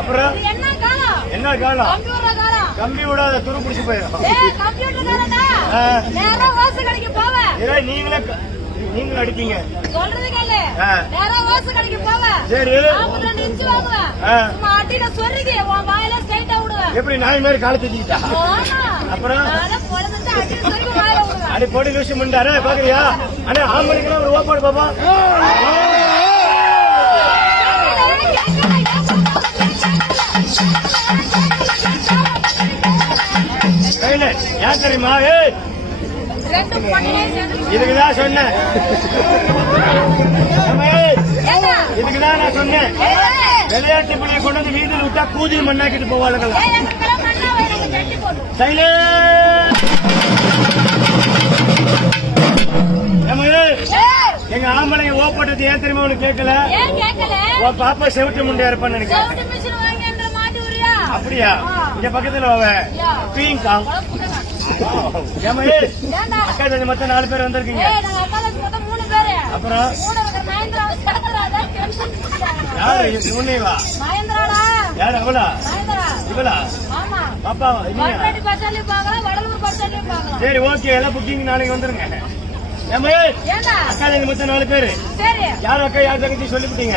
அப்புறம் என்ன காலம்? என்ன காலம்? கம்ப்யூட்டர் காலம். கம்பி விடாத துரு பிடிச்சு போயிடும். கம்ப்யூட்டர் காலம்டா. நேரா வாச கடைக்கு போவ. நீங்களும் அடிப்பீங்க. சொல்றது கேளு. நேரா வாச கடைக்கு போவ. சரி. 52 இன்ச் வாங்குவ. சும்மா அடியில சொருகி உன் வாயில ஸ்ட்ரைட்டா விடுவ. எப்படி நாய் மாதிரி காலை தூக்கிட்டா? அப்புறம் பொழுது அடியில சொருகி வாயில விடுவ. அடி போடி லூசி முண்டாரு பாக்குறியா? அண்ணா ஆம்பளைக்கு ஒரு ஓப்பாடு பாப்பா. ஏன் தெரியுமா? இதுக்குதான் சொன்னேன். இதுக்குதான் நான் சொன்னேன். விளையாட்டு பிள்ளைய கொண்டு வந்து வீதியில் விட்டா கூதி மண்ணாக்கிட்டு போவாளுங்களா? எங்க ஆம்பளைங்க ஓப்பட்டது ஏன் தெரியுமா உனக்கு கேட்கல? பாப்பா செவிட்டு முண்டையா இருப்பான்னு நினைக்கிறேன். அப்படியா? இங்க பக்கத்துல பீங்கா அக்கா தம்பி மொத்தம் 4 பேர் வந்திருக்கீங்க. அப்புறம் யாரு உன்னைவா? யாரு அவளா? இவளா? பாப்பா சரி ஓகே எல்லாம் புக்கிங் நாளைக்கு வந்துருங்க. அக்கா தம்பி மொத்தம் 4 பேரு. யாரு அக்கா யார் தங்கச்சி சொல்லிவிட்டீங்க.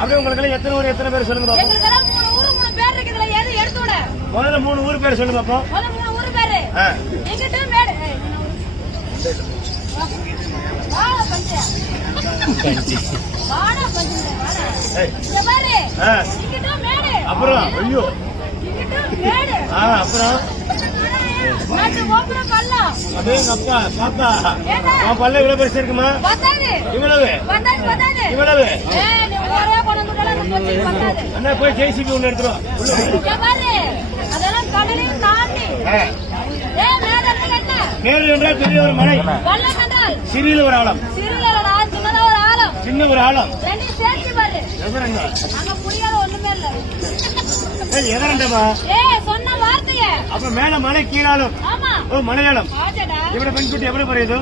அப்படியே உங்களுக்கு எத்தனை ஊர் எத்தனை பேர் சொல்லுங்க பாப்போம். முதல்ல 3 ஊர் பேர் சொல்லுங்க பாப்போம். அப்புறம் ஐயோ அப்புறம் அப்பா பாப்பா உன் பல்ல இவ்வளவு பெருசு இருக்குமா? இவ்வளவு இவ்வளவு அண்ணா போய் ஜெய்சிபி ஒண்ணு எடுத்துருவோம். மேல் என்றால் பெரிய ஒரு மலை, சிறிய ஒரு ஆழம், சின்ன ஒரு ஆழம். எதரண்டமா அப்ப மேல மலை கீழாலும் மலையாளம். இவட பெண்குட்டி எப்படி பறையுது?